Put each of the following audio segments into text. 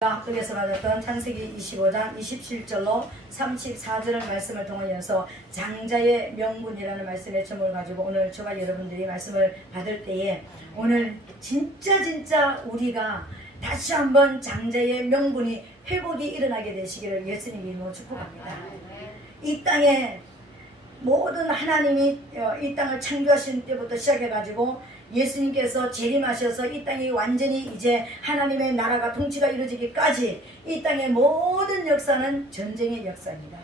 앞쪽에서 받았던 창세기 25장 27절로 34절을 말씀을 통하여서 장자의 명분이라는 말씀의 점을 가지고 오늘 저와 여러분들이 말씀을 받을 때에 오늘 진짜 우리가 다시 한번 장자의 명분이 회복이 일어나게 되시기를 예수님 이름으로 축복합니다. 이 땅에 모든 하나님이 이 땅을 창조하신 때부터 시작해가지고 예수님께서 재림하셔서 이 땅이 완전히 이제 하나님의 나라가 통치가 이루어지기까지 이 땅의 모든 역사는 전쟁의 역사입니다.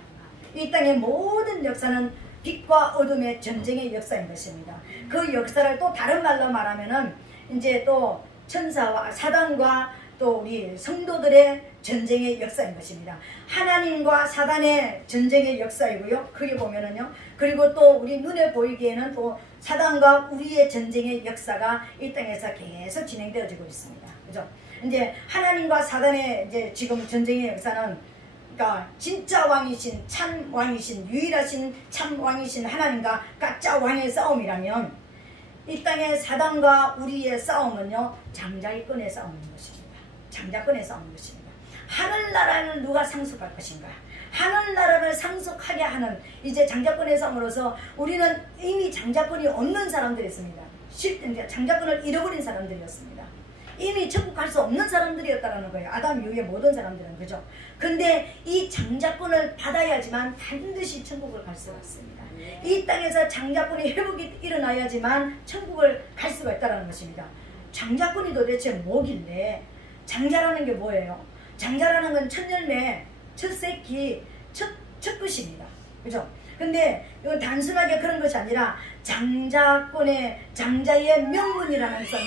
이 땅의 모든 역사는 빛과 어둠의 전쟁의 역사인 것입니다. 그 역사를 또 다른 말로 말하면은 이제 또 천사와 사단과 또 우리 성도들의 전쟁의 역사인 것입니다. 하나님과 사단의 전쟁의 역사이고요. 크게 보면은요. 그리고 또 우리 눈에 보이기에는 또 사단과 우리의 전쟁의 역사가 이 땅에서 계속 진행되어지고 있습니다. 그죠? 이제 하나님과 사단의 이제 지금 전쟁의 역사는 그러니까 진짜 왕이신 참 왕이신 유일하신 참 왕이신 하나님과 가짜 왕의 싸움이라면 이 땅의 사단과 우리의 싸움은요. 장자권의 싸움인 것입니다. 장자권의 싸움인 것입니다. 하늘나라를 누가 상속할 것인가? 하늘나라를 상속하게 하는 이제 장자권의 싸움으로서 우리는 이미 장자권이 없는 사람들이었습니다. 장자권을 잃어버린 사람들이었습니다. 이미 천국 갈 수 없는 사람들이었다는 거예요. 아담 이후의 모든 사람들은. 그죠? 근데 이 장자권을 받아야지만 반드시 천국을 갈 수가 있습니다. 이 땅에서 장자권이 회복이 일어나야지만 천국을 갈 수가 있다는 것입니다. 장자권이 도대체 뭐길래 장자라는 게 뭐예요? 장자라는 건 첫 열매, 첫 새끼, 첫 끝입니다. 그죠? 근데 이건 단순하게 그런 것이 아니라 장자권의 장자의 명분이라면서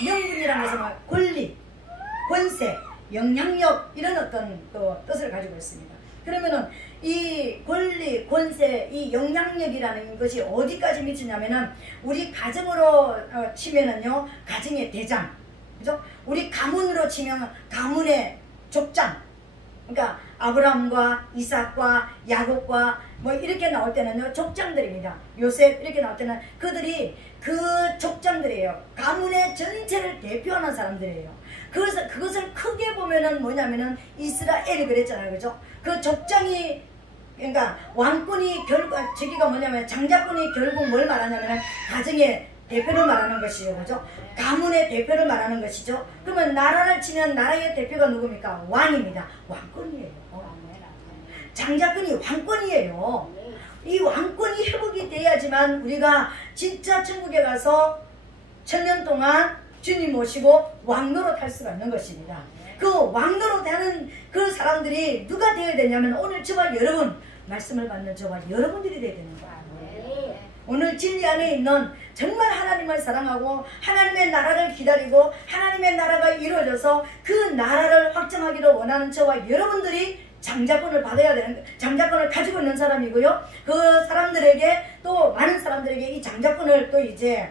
권리, 권세, 영향력 이런 어떤 그 뜻을 가지고 있습니다. 그러면은 이 권리, 권세, 이 영향력이라는 것이 어디까지 미치냐면은 우리 가정으로 치면은요 가정의 대장, 그죠? 우리 가문으로 치면 가문의 족장. 그러니까 아브라함과 이삭과 야곱과 뭐 이렇게 나올 때는요 족장들입니다. 요셉 이렇게 나올 때는 그들이 그 족장들이에요. 가문의 전체를 대표하는 사람들이에요. 그래서 그것을 크게 보면은 뭐냐면은 이스라엘이 그랬잖아요. 그죠? 그 족장이 그러니까 왕권이 결국 저기가 뭐냐면 장자권이 결국 뭘 말하냐면은 가정의 대표를 말하는 것이죠. 그죠? 가문의 대표를 말하는 것이죠. 그러면 나라를 치면 나라의 대표가 누굽니까? 왕입니다. 왕권이에요. 장자권이 왕권이에요. 이 왕권이 회복이 돼야지만 우리가 진짜 천국에 가서 1000년 동안 주님 모시고 왕노릇 할 수가 있는 것입니다. 그 왕노릇 하는 그 사람들이 누가 되어야 되냐면 오늘 저와 여러분 말씀을 받는 저와 여러분들이 되어야 되는 거예요. 오늘 진리 안에 있는 정말 하나님을 사랑하고 하나님의 나라를 기다리고 하나님의 나라가 이루어져서 그 나라를 확정하기를 원하는 저와 여러분들이 장자권을 받아야 되는, 장자권을 가지고 있는 사람이고요. 그 사람들에게 또 많은 사람들에게 이 장자권을 또 이제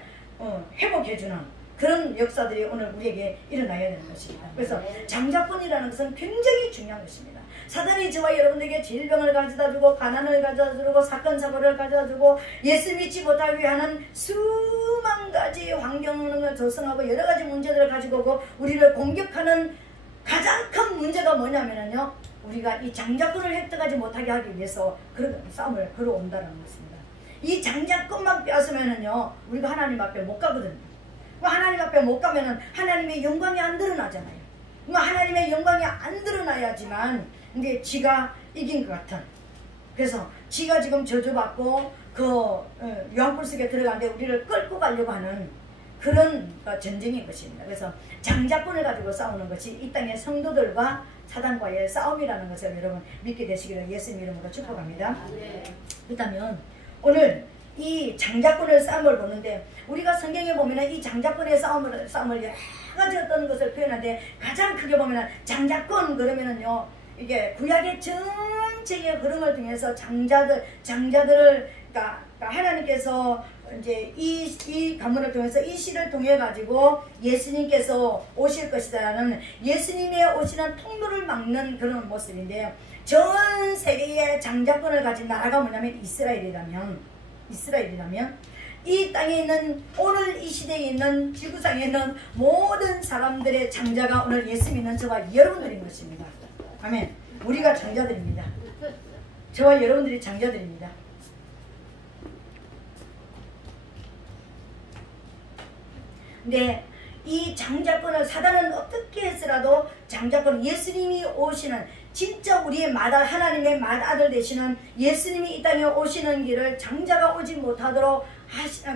회복해주는 그런 역사들이 오늘 우리에게 일어나야 되는 것입니다. 그래서 장자권이라는 것은 굉장히 중요한 것입니다. 사단이 저와 여러분들에게 질병을 가져다주고 가난을 가져다주고 사건 사고를 가져다주고 예수 믿지 못하게 하는 수만 가지 환경을 조성하고 여러 가지 문제들을 가지고 오고 우리를 공격하는 가장 큰 문제가 뭐냐면요 우리가 이 장자권을 획득하지 못하게 하기 위해서 그런 싸움을 걸어온다는 것입니다. 이 장자권만 빼앗으면요 우리가 하나님 앞에 못 가거든요. 하나님 앞에 못 가면은 하나님의 영광이 안 드러나잖아요. 하나님의 영광이 안 드러나야지만 이게 지가 이긴 것 같은. 그래서 지가 지금 저주받고 그 유황불 속에 들어가는데 우리를 끌고 가려고 하는 그런 전쟁인 것입니다. 그래서 장자권을 가지고 싸우는 것이 이 땅의 성도들과 사단과의 싸움이라는 것을 여러분 믿게 되시기를 예수님 이름으로 축복합니다. 그렇다면 오늘 이 장자권의 싸움을 보는데 우리가 성경에 보면 이 장자권의 싸움을 여러 가지 어떤 것을 표현하는데 가장 크게 보면 장자권 그러면은요 이게 구약의 전체의 흐름을 통해서 장자들을 그러니까 하나님께서 이제 이 가문을 통해서 이 시를 통해 가지고 예수님께서 오실 것이다라는 예수님의 오시는 통로를 막는 그런 모습인데요. 전 세계의 장자권을 가진 나라가 뭐냐면 이스라엘이라면 이 땅에 있는 오늘 이 시대에 있는 지구상에 있는 모든 사람들의 장자가 오늘 예수 믿는 저와 여러분들인 것입니다. 아멘. 우리가 장자들입니다. 저와 여러분들이 장자들입니다. 근데 이 장자권을 사단은 어떻게 해서라도 장자권, 예수님이 오시는, 진짜 우리의 하나님의 맏아들 되시는 예수님이 이 땅에 오시는 길을 장자가 오지 못하도록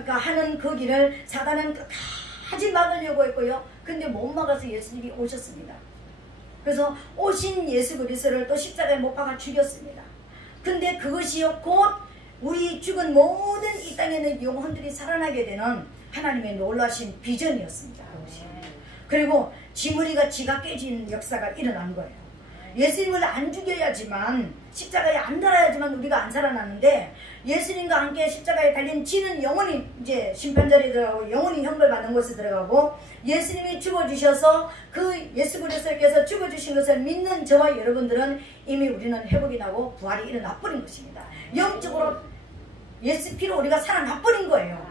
하는 그 길을 사단은 끝까지 막으려고 했고요. 근데 못 막아서 예수님이 오셨습니다. 그래서 오신 예수 그리스도를 또 십자가에 못 박아 죽였습니다. 근데 그것이요, 곧 우리 죽은 모든 이 땅에 있는 영혼들이 살아나게 되는 하나님의 놀라신 비전이었습니다. 그리고 지무리가 지가 깨진 역사가 일어난 거예요. 예수님을 안 죽여야지만, 십자가에 안 달아야지만 우리가 안 살아나는데, 예수님과 함께 십자가에 달린 지는 영원히 이제 심판자리에 들어가고 영원히 형벌받는 곳에 들어가고, 예수님이 죽어주셔서 그 예수 그리스도께서 죽어주신 것을 믿는 저와 여러분들은 이미 우리는 회복이 나고 부활이 일어나버린 것입니다. 영적으로 예수 피로 우리가 살아나버린 거예요.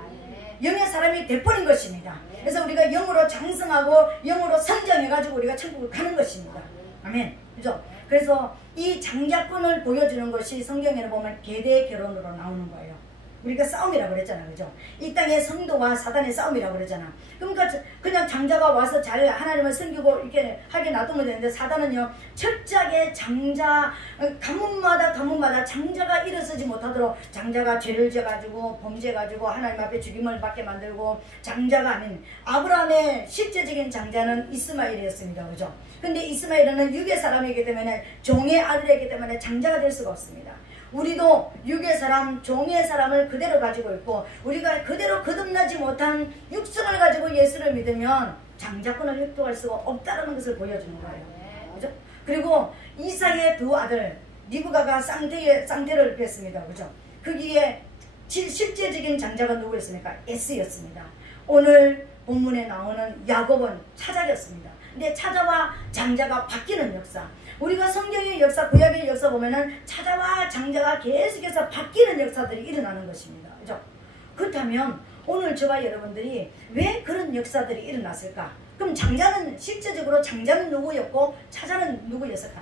영의 사람이 돼버린 것입니다. 그래서 우리가 영으로 장성하고 영으로 성장해가지고 우리가 천국을 가는 것입니다. 아멘. 그죠? 그래서 이 장자권을 보여주는 것이 성경에는 보면 계대 결혼으로 나오는 거예요. 우리가 싸움이라고 그랬잖아. 그죠? 이 땅의 성도와 사단의 싸움이라고 그랬잖아. 그러니까 그냥 장자가 와서 잘 하나님을 섬기고 이렇게 하게 놔두면 되는데, 사단은요, 철저하게 장자, 가문마다 장자가 일어서지 못하도록 장자가 죄를 져가지고 범죄가지고 하나님 앞에 죽임을 받게 만들고, 장자가 아닌 아브라함의 실제적인 장자는 이스마엘이었습니다. 그죠? 근데 이스마엘은 육의 사람이기 때문에, 종의 아들이기 때문에 장자가 될 수가 없습니다. 우리도 육의 사람, 종의 사람을 그대로 가지고 있고, 우리가 그대로 거듭나지 못한 육성을 가지고 예수를 믿으면 장자권을 획득할 수가 없다는 것을 보여주는 거예요. 그죠? 그리고 이삭의 두 아들 리브가가 쌍태를 뺐습니다. 그죠? 거기에 실제적인 장자가 누구였습니까? 에스였습니다. 오늘 본문에 나오는 야곱은 차자였습니다. 근데 차자와 장자가 바뀌는 역사, 우리가 성경의 역사, 구약의 역사 보면은 차자와 장자가 계속해서 바뀌는 역사들이 일어나는 것입니다. 그죠? 그렇다면 오늘 저와 여러분들이 왜 그런 역사들이 일어났을까? 그럼 실제적으로 장자는 누구였고 차자는 누구였을까?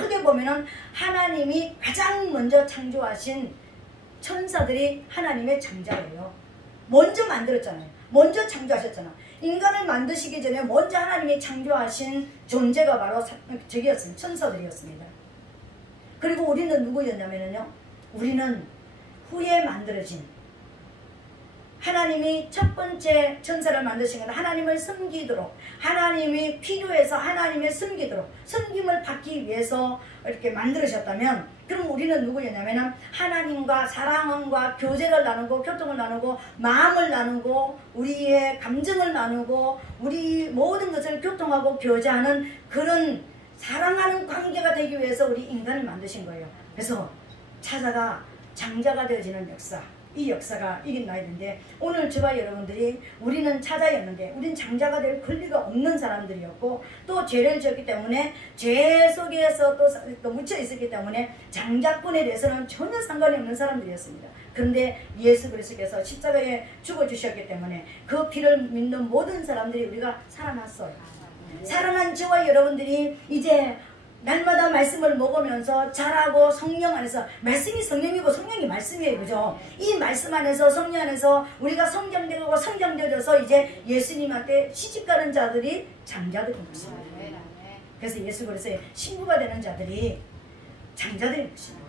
크게 보면은 하나님이 가장 먼저 창조하신 천사들이 하나님의 장자예요. 먼저 만들었잖아요. 먼저 창조하셨잖아. 인간을 만드시기 전에 먼저 하나님이 창조하신 존재가 바로 저기였습니다. 천사들이었습니다. 그리고 우리는 누구였냐면요, 우리는 후에 만들어진, 하나님이 첫 번째 천사를 만드신 건 하나님을 섬기도록, 하나님이 필요해서 하나님을 섬기도록, 섬김을 받기 위해서 이렇게 만들으셨다면, 그럼 우리는 누구였냐면 하나님과 사랑과 교제를 나누고 교통을 나누고 마음을 나누고 우리의 감정을 나누고 우리 모든 것을 교통하고 교제하는 그런 사랑하는 관계가 되기 위해서 우리 인간을 만드신 거예요. 그래서 차자가 장자가 되어지는 역사, 이 역사가 일어나야 되는데, 오늘 저와 여러분들이 우리는 차자였는데 우린 장자가 될 권리가 없는 사람들이었고, 또 죄를 지었기 때문에 죄 속에서 또 묻혀 있었기 때문에 장자권에 대해서는 전혀 상관이 없는 사람들이었습니다. 그런데 예수 그리스도께서 십자가에 죽어주셨기 때문에 그 피를 믿는 모든 사람들이 우리가 살아났어요. 살아난 저와 여러분들이 이제 날마다 말씀을 먹으면서 자라고, 성령 안에서, 말씀이 성령이고 성령이 말씀이에요. 그죠? 이 말씀 안에서, 성령 안에서 우리가 성장되고 성장되어져서 이제 예수님한테 시집가는 자들이 장자들인 것입니다. 그래서 예수 그리스도의 신부가 되는 자들이 장자들인 것입니다.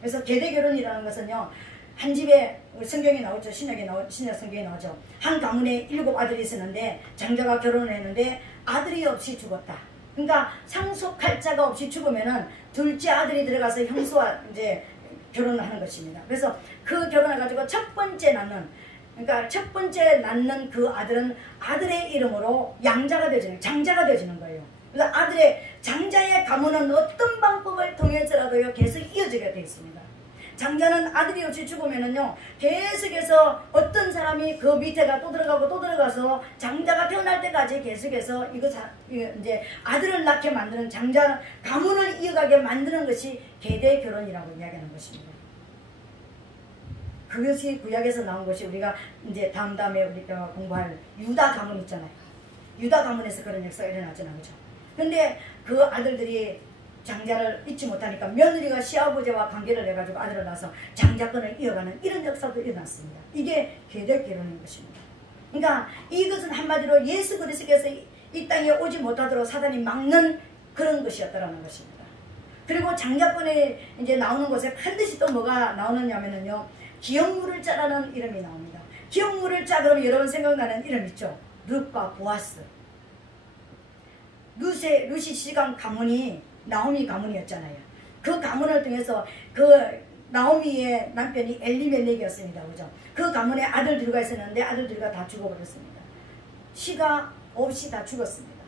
그래서 계대결혼이라는 것은요, 한 집에 성경에 나오죠. 신약 성경에 나오죠. 한 가문에 7 아들이 있었는데 장자가 결혼을 했는데 아들이 없이 죽었다. 그러니까 상속할 자가 없이 죽으면은 둘째 아들이 들어가서 형수와 이제 결혼을 하는 것입니다. 그래서 그 결혼을 가지고 첫 번째 낳는 그 아들은 아들의 이름으로 양자가 되어지는, 장자가 되어지는 거예요. 그래서 장자의 가문은 어떤 방법을 통해서라도요 계속 이어지게 되어 있습니다. 장자는 아들이 없이 죽으면은요, 계속해서 어떤 사람이 그 밑에가 또 들어가고 또 들어가서 장자가 태어날 때까지 계속해서 이제 아들을 낳게 만드는, 장자 가문을 이어가게 만드는 것이 계대 결혼이라고 이야기하는 것입니다. 그것이 구약에서 나온 것이 우리가 이제 다음에 우리가 공부할 유다 가문 있잖아요. 유다 가문에서 그런 역사가 일어났잖아요. 그죠? 근데 그 아들들이 장자를 잊지 못하니까 며느리가 시아버지와 관계를 해가지고 아들을 낳아서 장자권을 이어가는 이런 역사도 일어났습니다. 이게 계대결혼인 것입니다. 그러니까 이것은 한마디로 예수 그리스도께서 이 땅에 오지 못하도록 사단이 막는 그런 것이었다라는 것입니다. 그리고 장자권에 이제 나오는 곳에 반드시 또 뭐가 나오느냐면요, 기업물을 짜라는 이름이 나옵니다. 기업물을 짜 그러면 여러분 생각나는 이름 있죠? 룻과 보아스. 룻이 시간 가문이 나오미 가문이었잖아요. 그 가문을 통해서 그 나오미의 남편이 엘리멜렉이었습니다. 그죠? 그 가문에 아들들과 있었는데 아들들과 다 죽어버렸습니다. 시가 없이 다 죽었습니다.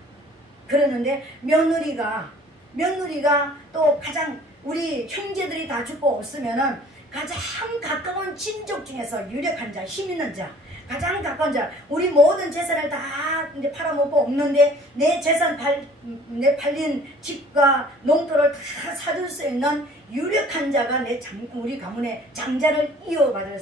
그랬는데 며느리가 또 가장 우리 형제들이 다 죽고 없으면은 가장 가까운 친족 중에서 유력한 자, 힘 있는 자, 가장 가까운 자, 우리 모든 재산을 다 이제 팔아먹고 없는데 내 재산 내 팔린 집과 농토를 다 사줄 수 있는 유력한 자가 우리 가문의 장자를 이어받을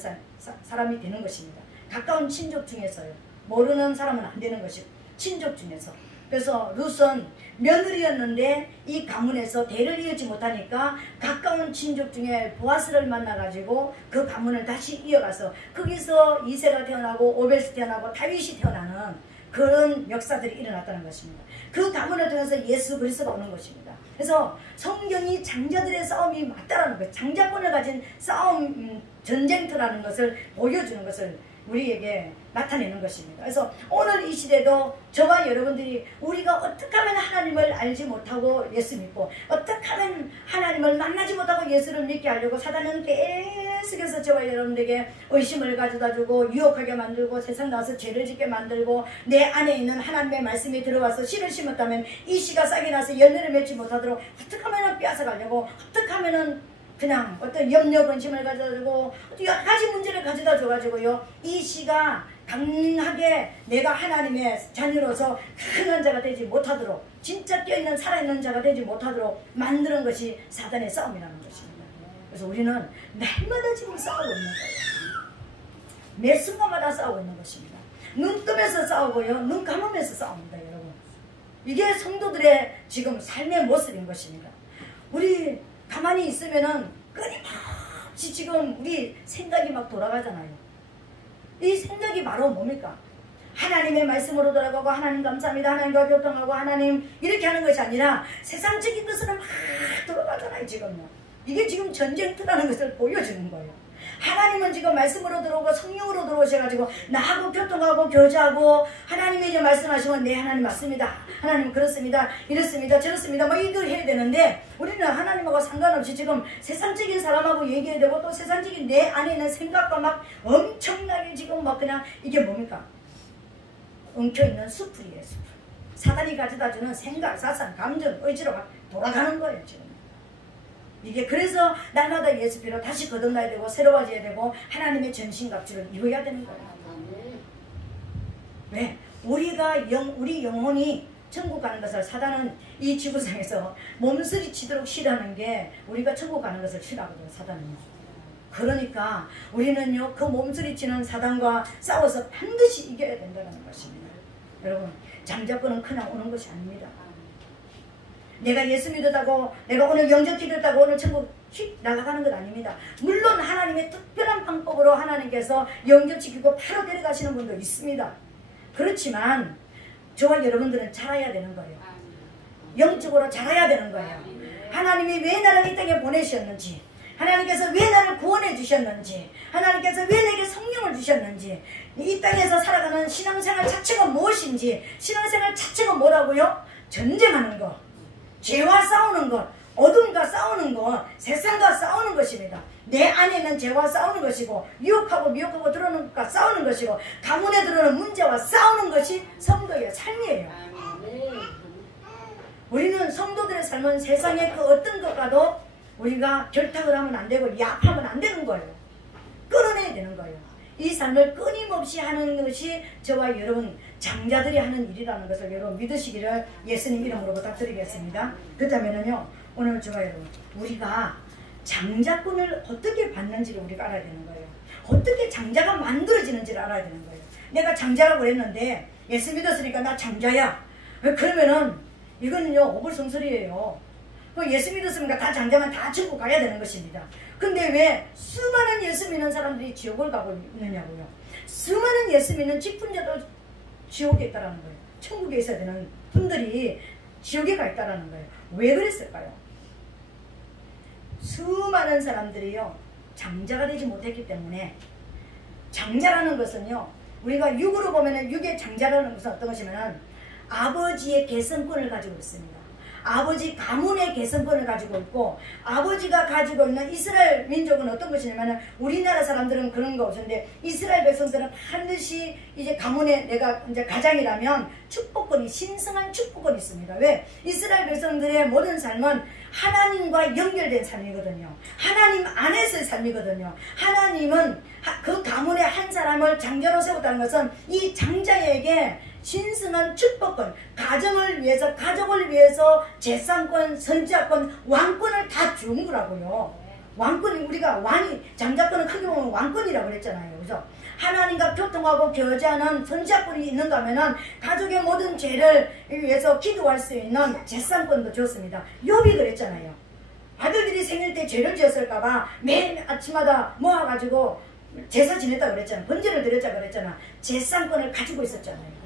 사람이 되는 것입니다. 가까운 친족 중에서요. 모르는 사람은 안 되는 것이고 친족 중에서. 그래서 룻은 며느리였는데 이 가문에서 대를 이어지 못하니까 가까운 친족 중에 보아스를 만나가지고 그 가문을 다시 이어가서 거기서 이새가 태어나고 오벳이 태어나고 다윗이 태어나는 그런 역사들이 일어났다는 것입니다. 그 가문을 통해서 예수 그리스도가 오는 것입니다. 그래서 성경이 장자들의 싸움이 맞다라는 거예요. 장자권을 가진 싸움, 전쟁터라는 것을 보여주는 것을 우리에게 나타내는 것입니다. 그래서 오늘 이 시대도 저와 여러분들이 우리가 어떻게 하면 하나님을 알지 못하고 예수 믿고 어떻게 하면 하나님을 만나지 못하고 예수를 믿게 하려고 사단은 계속해서 저와 여러분들에게 의심을 가져다주고 유혹하게 만들고 세상 나와서 죄를 짓게 만들고 내 안에 있는 하나님의 말씀이 들어와서 씨를 심었다면 이 씨가 싹이 나서 열매를 맺지 못하도록 어떻게 하면 빼앗아가려고 어떻게 하면 그냥 어떤 염려 근심을 가져다주고 여러 가지 문제를 가져다 줘가지고요, 이 씨가 강하게 내가 하나님의 자녀로서 강한 자가 되지 못하도록 진짜 깨어있는 살아있는 자가 되지 못하도록 만드는 것이 사단의 싸움이라는 것입니다. 그래서 우리는 날마다 지금 싸우고 있는 거예요. 매 순간마다 싸우고 있는 것입니다. 눈 뜨면서 싸우고요, 눈 감으면서 싸웁니다. 여러분, 이게 성도들의 지금 삶의 모습인 것입니다. 우리 가만히 있으면은 끊임없이 지금 우리 생각이 막 돌아가잖아요. 이 생각이 바로 뭡니까? 하나님의 말씀으로 돌아가고 하나님 감사합니다, 하나님과 교통하고 하나님 이렇게 하는 것이 아니라 세상적인 것으로 막 돌아가잖아요. 지금요. 이게 지금 전쟁터라는 것을 보여주는 거예요. 하나님은 지금 말씀으로 들어오고 성령으로 들어오셔가지고 나하고 교통하고 교제하고 하나님이 이제 말씀하시면 네 하나님 맞습니다, 하나님 그렇습니다, 이렇습니다, 저렇습니다 뭐 이걸 해야 되는데 우리는 하나님하고 상관없이 지금 세상적인 사람하고 얘기해야 되고 또 세상적인 내 안에 있는 생각과 막 엄청나게 지금 막 그냥 이게 뭡니까? 엉켜있는 수풀이에요. 수풀. 사단이 가져다주는 생각, 사상, 감정, 의지로 막 돌아가는 거예요. 지금 이게 그래서 날마다 예수피로 다시 거듭나야 되고 새로워져야 되고 하나님의 전신갑주를 이루어야 되는 거예요. 왜? 우리 영혼이 천국 가는 것을 사단은 이 지구상에서 몸서리치도록 싫어하는 게 우리가 천국 가는 것을 싫어하거든요. 사단은요. 그러니까 우리는요 그 몸서리치는 사단과 싸워서 반드시 이겨야 된다는 것입니다. 여러분, 장자권은 그냥 오는 것이 아닙니다. 내가 예수 믿었다고 내가 오늘 영접 기도했다고 오늘 천국 휙 날아가는 것 아닙니다. 물론 하나님의 특별한 방법으로 하나님께서 영접시키고 바로 데려가시는 분도 있습니다. 그렇지만 저와 여러분들은 자라야 되는 거예요. 영적으로 자라야 되는 거예요. 하나님이 왜 나를 이 땅에 보내셨는지, 하나님께서 왜 나를 구원해 주셨는지, 하나님께서 왜 내게 성령을 주셨는지, 이 땅에서 살아가는 신앙생활 자체가 무엇인지, 신앙생활 자체가 뭐라고요? 전쟁하는 것, 죄와 싸우는 것, 어둠과 싸우는 것, 세상과 싸우는 것입니다. 내 안에 있는 죄와 싸우는 것이고 유혹하고 미혹하고 들어오는 것과 싸우는 것이고 가문에 들어오는 문제와 싸우는 것이 성도의 삶이에요. 우리는 성도들의 삶은 세상의 그 어떤 것과도 우리가 결탁을 하면 안 되고 야합하면 안 되는 거예요. 끌어내야 되는 거예요. 이 삶을 끊임없이 하는 것이 저와 여러분 장자들이 하는 일이라는 것을 여러분 믿으시기를 예수님 이름으로 부탁드리겠습니다. 그렇다면요 오늘 저와 여러분 우리가 장자권을 어떻게 받는지를 우리가 알아야 되는 거예요. 어떻게 장자가 만들어지는지를 알아야 되는 거예요. 내가 장자라고 했는데 예수 믿었으니까 나 장자야. 그러면은 이거는요 오불성설이에요. 그 예수 믿었으니까 다 장자만 다 천국 가야 되는 것입니다. 근데 왜 수많은 예수 믿는 사람들이 지옥을 가고 있느냐고요. 수많은 예수 믿는 직분자도 지옥에 있다라는 거예요. 천국에 있어야 되는 분들이 지옥에 가 있다라는 거예요. 왜 그랬을까요? 수많은 사람들이요 장자가 되지 못했기 때문에. 장자라는 것은요 우리가 육으로 보면은 육의 장자라는 것은 어떤 것이냐면 아버지의 계승권을 가지고 있습니다. 아버지 가문의 계승권을 가지고 있고, 아버지가 가지고 있는 이스라엘 민족은 어떤 것이냐면, 우리나라 사람들은 그런 거 없는데 이스라엘 백성들은 반드시 이제 가문에 내가 이제 가장이라면 축복권이, 신성한 축복권이 있습니다. 왜? 이스라엘 백성들의 모든 삶은 하나님과 연결된 삶이거든요. 하나님 안에서의 삶이거든요. 하나님은 그 가문의 한 사람을 장자로 세웠다는 것은 이 장자에게 신성한 축복권, 가정을 위해서, 가족을 위해서 재산권, 선지자권, 왕권을 다 준 거라고요. 왕권이, 우리가 왕이, 장자권은 크게 보면 왕권이라고 그랬잖아요. 그죠? 하나님과 교통하고 교제하는 선지자권이 있는가 하면은 가족의 모든 죄를 위해서 기도할 수 있는 재산권도 줬습니다. 욥이 그랬잖아요. 아들들이 생일 때 죄를 지었을까봐 매일 아침마다 모아가지고 제사 지냈다 그랬잖아. 번제를 드렸자 그랬잖아. 재산권을 가지고 있었잖아요.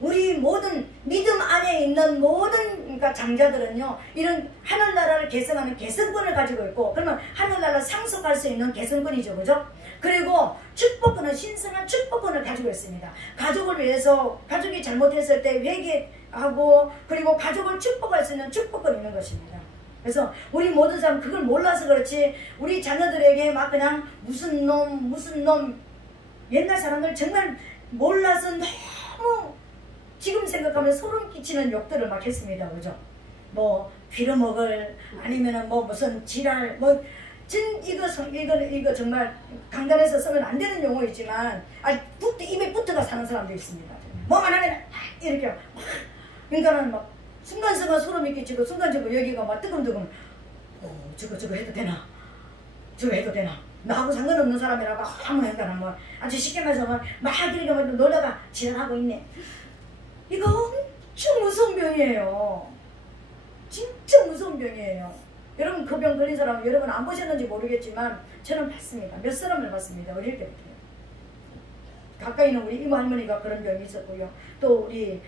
우리 모든 믿음 안에 있는 모든 그러니까 장자들은요 이런 하늘나라를 계승하는 계승권을 가지고 있고, 그러면 하늘나라를 상속할 수 있는 계승권이죠. 그죠? 그리고 축복권은 신성한 축복권을 가지고 있습니다. 가족을 위해서, 가족이 잘못했을 때 회개하고, 그리고 가족을 축복할 수 있는 축복권이 있는 것입니다. 그래서 우리 모든 사람 그걸 몰라서 그렇지, 우리 자녀들에게 막 그냥 무슨 놈 옛날 사람들 정말 몰라서 너무 지금 생각하면 소름 끼치는 욕들을 막 했습니다. 그죠? 뭐 빌어먹을, 아니면은 뭐 무슨 지랄, 뭐 이거 정말 강단에서 쓰면 안 되는 용어이지만, 입에 붙어가 사는 사람도 있습니다. 뭐만 하면 이렇게 그러니까는 막 순간순간 소름이 끼치고, 순간적으로 여기가 막 뜨끔뜨끔, 저거 해도 되나? 저거 해도 되나? 나하고 상관없는 사람이라고 아무 생각나, 뭐 아주 쉽게 말해서 막 이렇게 놀다가 지랄하고 있네. 이거 엄청 무서운 병이에요. 진짜 무서운 병이에요. 여러분 그 병 걸린 사람 여러분 안 보셨는지 모르겠지만 저는 봤습니다. 몇 사람을 봤습니다. 어릴 때부터요. 가까이 있는 우리 이모 할머니가 그런 병이 있었고요. 또 우리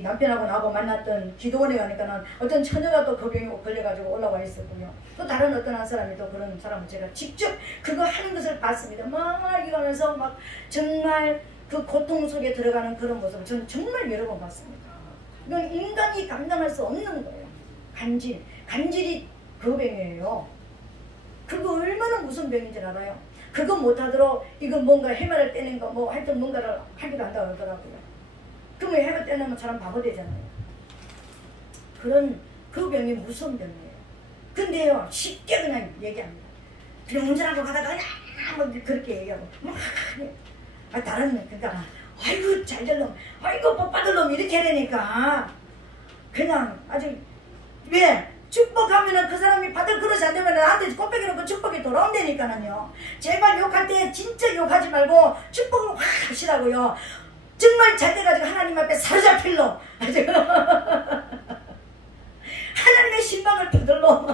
남편하고 나하고 만났던 기도원에 가니까는 어떤 처녀가 또 그 병이 걸려가지고 올라와 있었고요. 또 다른 어떤 한 사람이 또 그런 사람을 제가 직접 그거 하는 것을 봤습니다. 막 이러면서 막 정말 그 고통 속에 들어가는 그런 모습을 저는 정말 여러 번 봤습니다. 이건 인간이 감당할 수 없는 거예요. 간질이 그 병이에요. 그거 얼마나 무슨 병인지 알아요? 그거 못하도록 이거 뭔가 해마를 떼는 거, 뭐 하여튼 뭔가를 하기도 한다고 그러더라고요. 그러면 해마 떼는 사람 바보 되잖아요. 그 병이 무슨 병이에요. 근데요 쉽게 그냥 얘기합니다. 그냥 운전하고 가다가 그냥 뭐 그렇게 얘기하고 다른 그러니까 아이고 잘될 놈, 아이고 복 받을 놈 이렇게 하려니까 그냥 아주 왜 축복하면은 그 사람이 받을 그릇이 안 되면 나한테 꽃배기 놓고 축복이 돌아온다니까는요. 제발 욕할 때 진짜 욕하지 말고 축복을 확 하시라고요. 정말 잘 돼가지고 하나님 앞에 사로잡힐 놈, 하나님의 신방을 받을 놈,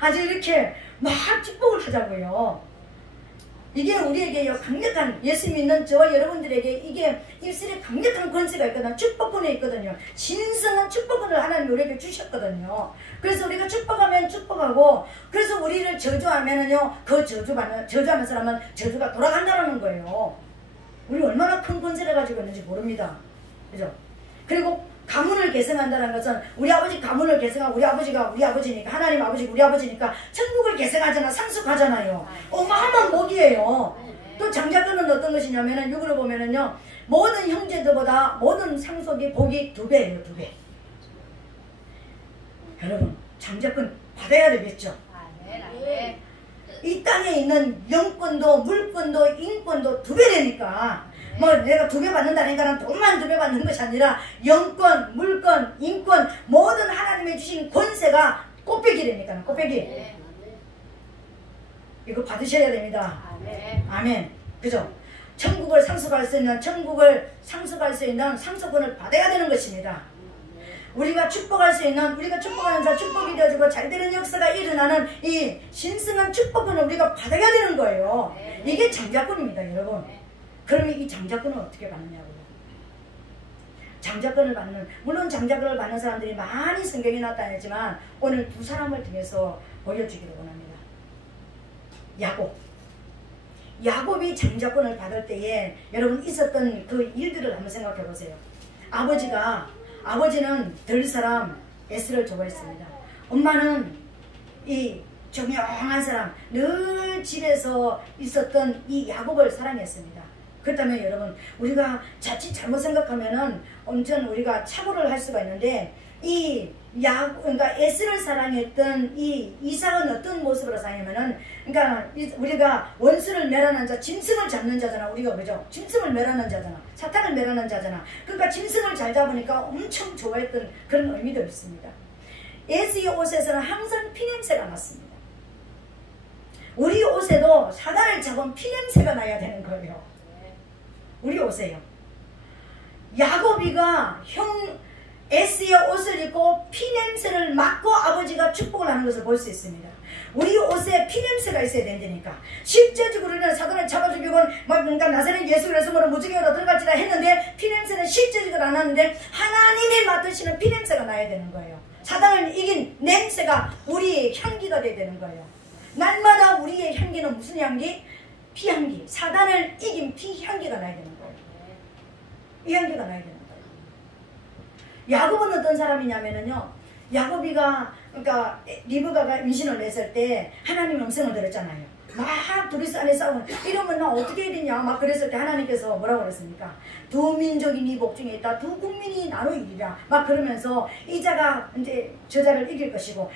아주 이렇게 막 축복을 하자고요. 이게 우리에게 강력한, 예수 믿는 저와 여러분들에게 이게 입술에 강력한 권세가 있거든요. 축복권이 있거든요. 신성한 축복권을 하나님 우리에게 주셨거든요. 그래서 우리가 축복하면 축복하고, 그래서 우리를 저주하면은요, 그 저주하는 사람은 저주가 돌아간다는 거예요. 우리 얼마나 큰 권세를 가지고 있는지 모릅니다. 그죠? 그리고 가문을 계승한다는 것은 우리 아버지 가문을 계승하고, 우리 아버지가 우리 아버지니까, 하나님 아버지가 우리 아버지니까 천국을 계승하잖아, 상속하잖아요. 어마어마한 복이에요. 또 장자권은 어떤 것이냐면은, 육으로 보면은요, 모든 형제들보다 모든 상속이 복이 2배예요, 2배. 여러분, 장자권 받아야 되겠죠? 이 땅에 있는 영권도, 물권도, 인권도 2배 되니까, 뭐 내가 2배 받는다니까 돈만 2배 받는 것이 아니라 영권, 물권, 인권, 모든 하나님의 주신 권세가 꽃배기라니까, 꽃배기. 이거 받으셔야 됩니다. 아멘. 그죠? 천국을 상속할 수 있는 상속권을 받아야 되는 것입니다. 우리가 축복할 수 있는, 우리가 축복하는 자 축복이 되어지고 잘되는 역사가 일어나는 이 신성한 축복은 우리가 받아야 되는 거예요. 이게 장자권입니다, 여러분. 그러면 이 장자권을 어떻게 받느냐고요. 장자권을 받는, 물론 장자권을 받는 사람들이 많이 성경에 나타나지만 오늘 두 사람을 통해서 보여주기를 원합니다. 야곱이 장자권을 받을 때에 여러분 있었던 그 일들을 한번 생각해 보세요. 아버지는 들 사람 에스를 좋아했습니다. 엄마는 이 조용한 사람, 늘 집에서 있었던 이 야곱을 사랑했습니다. 그렇다면 여러분, 우리가 자칫 잘못 생각하면은 온전 우리가 착오를 할 수가 있는데, 그러니까 에스를 사랑했던 이 이삭은 어떤 모습으로 사랑하면은, 그러니까 우리가 원수를 멸하는 자, 짐승을 잡는 자잖아. 우리가 그죠? 짐승을 멸하는 자잖아. 사탄을 멸하는 자잖아. 그러니까 짐승을 잘 잡으니까 엄청 좋아했던 그런 의미도 있습니다. 에스의 옷에서는 항상 피냄새가 났습니다. 우리 옷에도 사단을 잡은 피냄새가 나야 되는 거예요. 우리 옷에요. 야곱이가 에스의 옷을 입고 피냄새를 맡고 아버지가 축복을 하는 것을 볼 수 있습니다. 우리 옷에 피냄새가 있어야 된다니까. 실제적으로는 사단을 잡아 죽이고 그러니까 나사렛 예수 그리스도로 무지개로 들어갈지라 했는데 피냄새는 실제적으로 안 나는데 하나님이 맡으시는 피냄새가 나야 되는 거예요. 사단을 이긴 냄새가 우리의 향기가 돼야 되는 거예요. 날마다 우리의 향기는 무슨 향기? 피향기. 사단을 이긴 피향기가 나야 되는 거예요. 이 향기가 나야 되는 거예요. 야곱은 어떤 사람이냐면요, 야곱이가 그러니까 리브가가 임신을 했을 때 하나님 음성을 들었잖아요. 막 둘이서 안에 싸우는, 이러면 나 어떻게 해야 되냐 막 그랬을 때 하나님께서 뭐라고 그랬습니까? 두 민족이 네 복중에 있다, 두 국민이 나로 이리라 막 그러면서 이 자가 이제 저 자를 이길 것이고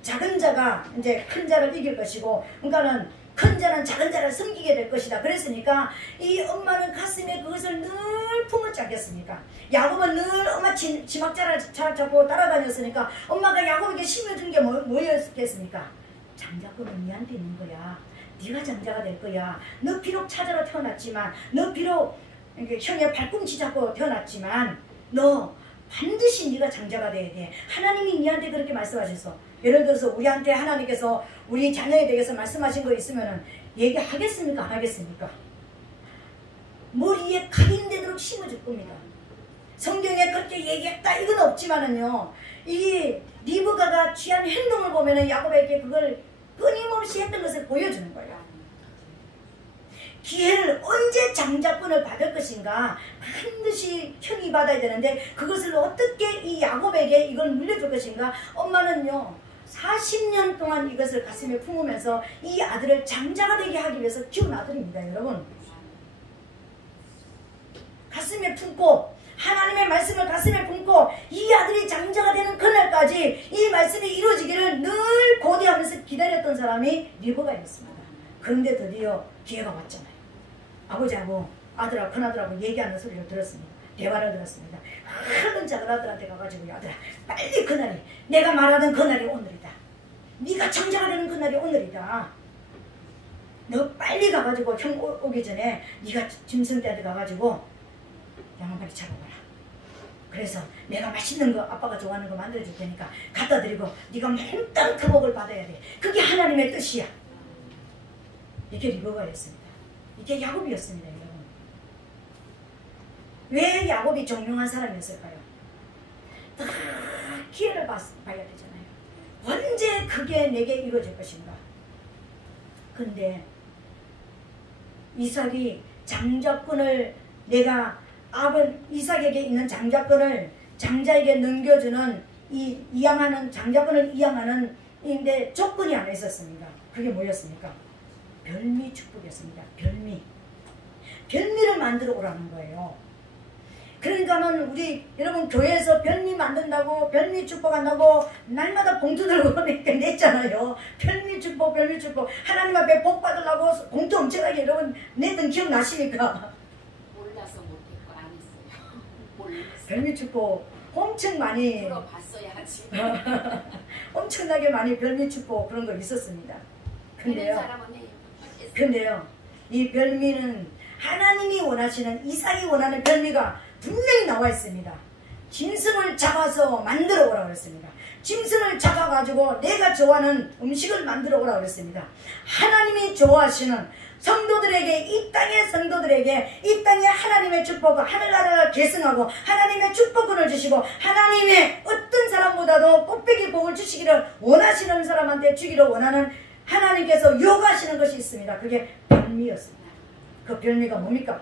작은 자가 이제 큰 자를 이길 것이고, 그러니까는 큰 자는 작은 자를 섬기게 될 것이다. 그랬으니까 이 엄마는 가슴에 그것을 늘 품었지 않겠습니까? 야곱은 늘 엄마 지막자를 잡고 따라다녔으니까 엄마가 야곱에게 심어준 게 뭐였겠습니까? 장자권은 니한테 있는 거야. 네가 장자가 될 거야. 너 비록 차자로 태어났지만, 너 비록 형의 발꿈치 잡고 태어났지만 너 반드시 네가 장자가 돼야 돼. 하나님이 니한테 그렇게 말씀하셔서, 예를 들어서 우리한테 하나님께서 우리 자녀에 대해서 말씀하신 거 있으면 얘기하겠습니까? 안 하겠습니까? 머리에 각인되도록 심어줄 겁니다. 성경에 그렇게 얘기했다 이건 없지만은요, 이 리브가가 취한 행동을 보면은 야곱에게 그걸 끊임없이 했던 것을 보여주는 거예요. 기회를 언제 장자권을 받을 것인가 반드시 형이 받아야 되는데, 그것을 어떻게 이 야곱에게 이걸 물려줄 것인가. 엄마는요 40년 동안 이것을 가슴에 품으면서 이 아들을 장자가 되게 하기 위해서 키운 아들입니다. 여러분, 가슴에 품고 하나님의 말씀을 가슴에 품고 이 아들이 장자가 되는 그날까지 이 말씀이 이루어지기를 늘 고대하면서 기다렸던 사람이 리브가였습니다. 그런데 드디어 기회가 왔잖아요. 아버지하고 아들하고 큰아들하고 얘기하는 소리를 들었습니다. 대화를 들었습니다. 큰 작은 아들한테 가가지고, 아들아 빨리 그날이, 내가 말하는 그날이 오늘이다. 네가 장자가 되는 그날이 오늘이다. 너 빨리 가가지고 형 오기 전에 네가 짐승떼한테 가가지고 양 빨리 잡아봐라. 그래서 내가 맛있는 거, 아빠가 좋아하는 거 만들어줄 테니까 갖다 드리고 네가 몽땅 그 복을 받아야 돼. 그게 하나님의 뜻이야. 이게 리브가였습니다. 이게 야곱이었습니다. 여러분, 왜 야곱이 정령한 사람이었을까요? 다 기회를 봐야 되잖아요. 언제 그게 내게 이루어질 것인가. 근데 이삭이 장자권을, 내가 이삭에게 있는 장자권을 장자에게 넘겨주는 장자권을 이양하는 인데 조건이 하나 있었습니다. 그게 뭐였습니까? 별미 축복이었습니다. 별미를 만들어 오라는 거예요. 그러니까는 여러분 교회에서 별미 만든다고, 별미 축복한다고 날마다 봉투 들고 냈잖아요. 별미 축복 하나님 앞에 복 받으려고 봉투 엄청나게 여러분 냈던 기억 나십니까? 몰라서 못했고 안 했어요. 몰랐어요. 별미 축복 엄청 많이 들어봤어야지. 엄청나게 많이 별미 축복 그런 거 있었습니다. 근데요, 이 별미는 하나님이 원하시는, 이삭이 원하는 별미가 분명히 나와 있습니다. 짐승을 잡아서 만들어 오라고 그랬습니다. 짐승을 잡아가지고 내가 좋아하는 음식을 만들어 오라고 그랬습니다. 하나님이 좋아하시는 성도들에게, 이 땅의 성도들에게 이 땅에 하나님의 축복과 하늘나라를 계승하고 하나님의 축복권을 주시고 하나님의 어떤 사람보다도 꽃배기 복을 주시기를 원하시는 사람한테 주기를 원하는 하나님께서 요구하시는 것이 있습니다. 그게 별미였습니다. 그 별미가 뭡니까?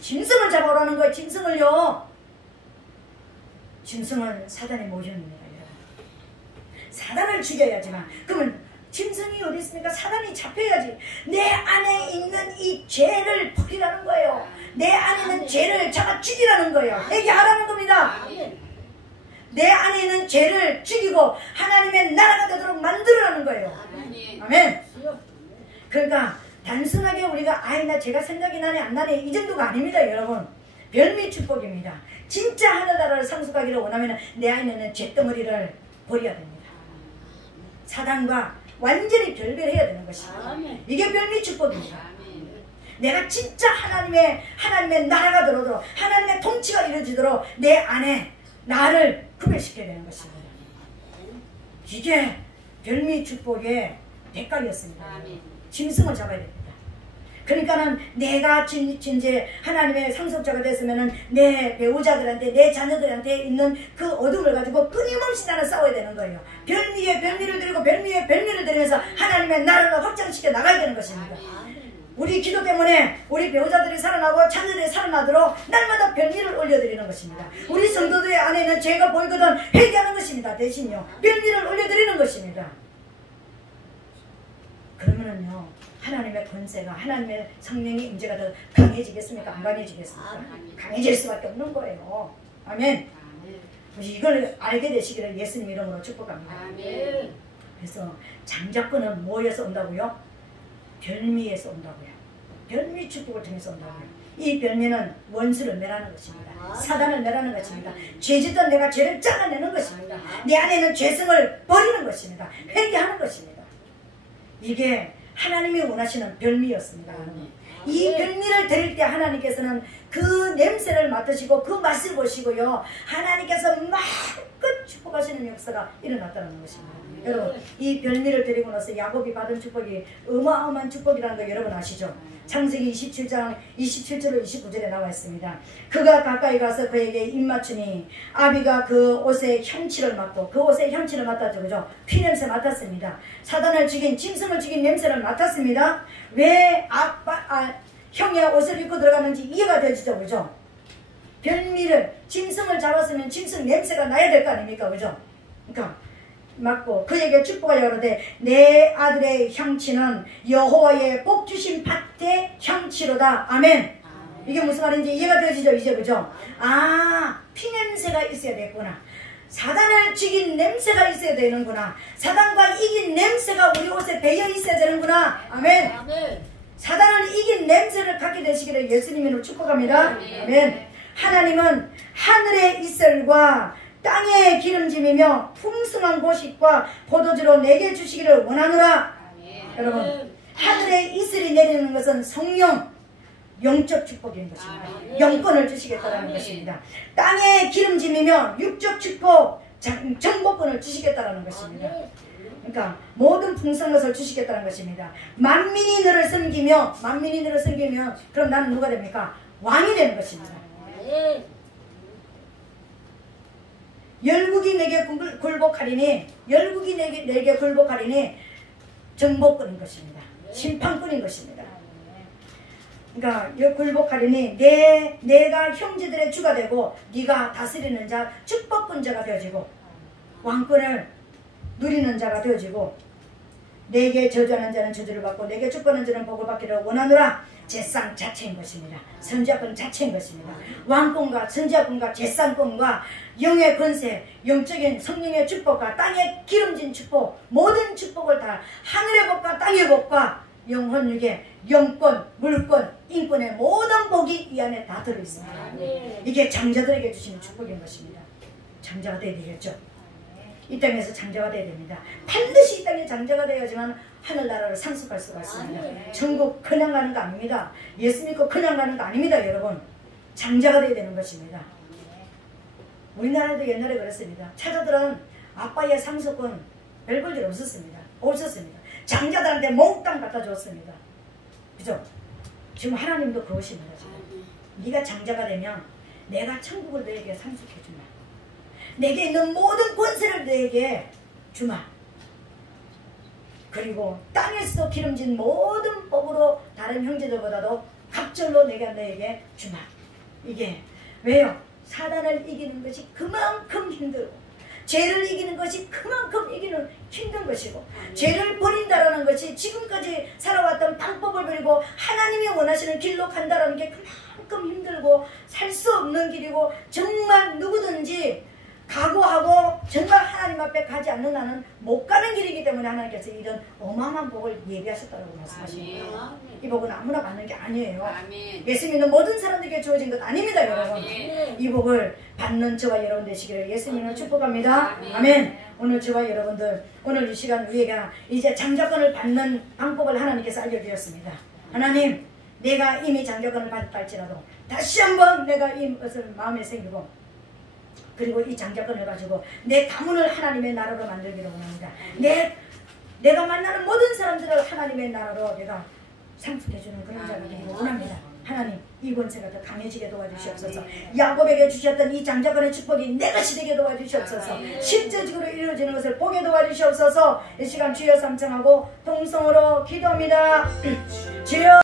짐승을 잡아오라는 거예요. 짐승을요. 짐승은 사단의 모형입니다. 여러분. 사단을 죽여야지만, 그러면 짐승이 어디 있습니까? 사단이 잡혀야지. 내 안에 있는 이 죄를 버리라는 거예요. 내 안에 있는 죄를 잡아 죽이라는 거예요. 회개하라는 겁니다. 내 안에 있는 죄를 죽이고 하나님의 나라가 되도록 만들어라는 거예요. 아멘. 그러니까 단순하게 우리가 아이 나 죄가 생각이 나네 안 나네 이 정도가 아닙니다. 여러분. 별미 축복입니다. 진짜 하늘나라를 상속하기를 원하면 내 안에 있는 죄덩어리를 버려야 됩니다. 사단과 완전히 별별해야 되는 것입니다. 이게 별미 축복입니다. 내가 진짜 하나님의 나라가 들어오도록 하나님의 통치가 이루어지도록 내 안에 나를 구별시켜야 되는 것입니다. 이게 별미 축복의 대가였습니다. 짐승을 잡아야 됩니다. 그러니까는 내가 진짜 하나님의 상속자가 됐으면은 내 배우자들한테 내 자녀들한테 있는 그 어둠을 가지고 끊임없이 나는 싸워야 되는 거예요. 별미에 별미를 드리고 별미에 별미를 드리면서 하나님의 나라를 확장시켜 나가야 되는 것입니다. 우리 기도 때문에 우리 배우자들이 살아나고 자녀들이 살아나도록 날마다 별미를 올려드리는 것입니다. 우리 성도들의 안에 있는 죄가 보이거든 회개하는 것입니다. 대신요 별미를 올려드리는 것입니다. 그러면은요 하나님의 권세가 하나님의 성령의 임재가 더 강해지겠습니까? 안 강해지겠습니까? 강해질 수밖에 없는 거예요. 아멘. 이걸 알게 되시기를 예수님 이름으로 축복합니다. 그래서 장자권은 뭐에서 온다고요? 별미에서 온다고요. 별미 축복을 통해서 온다고요. 이 별미는 원수를 멸하는 것입니다. 사단을 멸하는 것입니다. 죄짓던 내가 죄를 잘라내는 것입니다. 내 안에 있는 죄성을 버리는 것입니다. 회개하는 것입니다. 이게 하나님이 원하시는 별미였습니다. 이 별미를 드릴 때 하나님께서는 그 냄새를 맡으시고 그 맛을 보시고요. 하나님께서 마음껏 축복하시는 역사가 일어났다는 것입니다. 여러분 이 별미를 드리고 나서 야곱이 받은 축복이 어마어마한 축복이라는 거 여러분 아시죠? 창세기 27장 27절로 29절에 나와 있습니다. 그가 가까이 가서 그에게 입맞추니 아비가 그 옷에 향취를 맡고 그 옷에 향취를 맡았죠. 그죠? 피냄새 맡았습니다. 사단을 죽인 짐승을 죽인 냄새를 맡았습니다. 왜 형의 옷을 입고 들어가는지 이해가 되시죠? 그죠? 별미를 짐승을 잡았으면 짐승 냄새가 나야 될 거 아닙니까? 그죠? 그러니까 맞고 그에게 축복하여 이르되 내 아들의 향취는 여호와의 복 주신 밭의 향취로다. 아멘. 이게 무슨 말인지 이해가 되시죠? 이제 그죠? 아 피냄새가 있어야 되구나. 사단을 죽인 냄새가 있어야 되는구나. 사단과 이긴 냄새가 우리 옷에 배어 있어야 되는구나. 아멘. 사단을 이긴 냄새를 갖게 되시기를 예수님으로 축복합니다. 아멘. 하나님은 하늘의 이슬과 땅의 기름짐이며 풍성한 곳과 포도주로 내게 주시기를 원하노라. 여러분 하늘의 이슬이 내리는 것은 성령 영적 축복인 것입니다. 영권을 주시겠다는 것입니다. 땅의 기름짐이며 육적 축복 정복권을 주시겠다는 것입니다. 그러니까 모든 풍성한 것을 주시겠다는 것입니다. 만민이 너를 섬기며 그럼 나는 누가 됩니까? 왕이 되는 것입니다. 열국이 내게 굴복하리니 정복권인 것입니다. 심판권인 것입니다. 그러니까 굴복하리니 내가 형제들의 주가 되고 네가 다스리는 자 축복권자가 되어지고 왕권을 누리는 자가 되어지고 내게 저주하는 자는 저주를 받고 내게 축복하는 자는 복을 받기를 원하노라. 제상 자체인 것입니다. 선지자권 자체인 것입니다. 왕권과 선지자권과 제상권과 영의 권세, 영적인 성령의 축복과 땅의 기름진 축복, 모든 축복을 다 하늘의 복과 땅의 복과 영혼육의 영권, 물권, 인권의 모든 복이 이 안에 다 들어있습니다. 이게 장자들에게 주시는 축복인 것입니다. 장자가 되어야 되겠죠. 이 땅에서 장자가 되어야 됩니다. 반드시 이 땅에 장자가 되어야지만 하늘나라를 상속할 수가 있습니다. 천국 그냥 가는 거 아닙니다. 예수 믿고 그냥 가는 거 아닙니다. 여러분 장자가 되어야 되는 것입니다. 우리나라도 옛날에 그랬습니다. 차자들은 아빠의 상속은 별 볼 일 없었습니다. 장자들한테 몽땅 갖다 줬습니다. 그죠? 지금 하나님도 그러십니다. 네가 장자가 되면 내가 천국을 너에게 상속해 주마. 내게 있는 모든 권세를 너에게 주마. 그리고 땅에서 기름진 모든 법으로 다른 형제들보다도 갑절로 내가 너에게 주마. 이게 왜요? 사단을 이기는 것이 그만큼 힘들고 죄를 이기는 것이 그만큼 이기는 힘든 것이고 죄를 버린다라는 것이 지금까지 살아왔던 방법을 버리고 하나님이 원하시는 길로 간다라는 게 그만큼 힘들고 살 수 없는 길이고 정말 누구든지 각오하고 정말 하나님 앞에 가지 않는 한은 못 가는 길이기 때문에 하나님께서 이런 어마어마한 복을 예비하셨다고 말씀하십니다. 이 복은 아무나 받는 게 아니에요. 예수 믿는 모든 사람들에게 주어진 것 아닙니다, 여러분. 이 복을 받는 저와 여러분 되시기를 예수님을 축복합니다. 아멘. 오늘 저와 여러분들 오늘 이 시간 우리가 이제 장자권을 받는 방법을 하나님께서 알려주셨습니다. 하나님, 내가 이미 장자권을 받았다 할지라도 다시 한번 내가 이것을 마음에 새기고 그리고 이 장자권을 가지고 내 가문을 하나님의 나라로 만들기를 원합니다. 내가 만나는 모든 사람들을 하나님의 나라로 내가 상속해주는 그런 자가 되기를 원합니다. 하나님, 이 권세가 더 강해지게 도와주시옵소서. 야곱에게 주셨던 이 장자권의 축복이 내 것이 되게 도와주시옵소서. 실제적으로 이루어지는 것을 보게 도와주시옵소서. 이 시간 주여 삼창하고 통성으로 기도합니다. 주여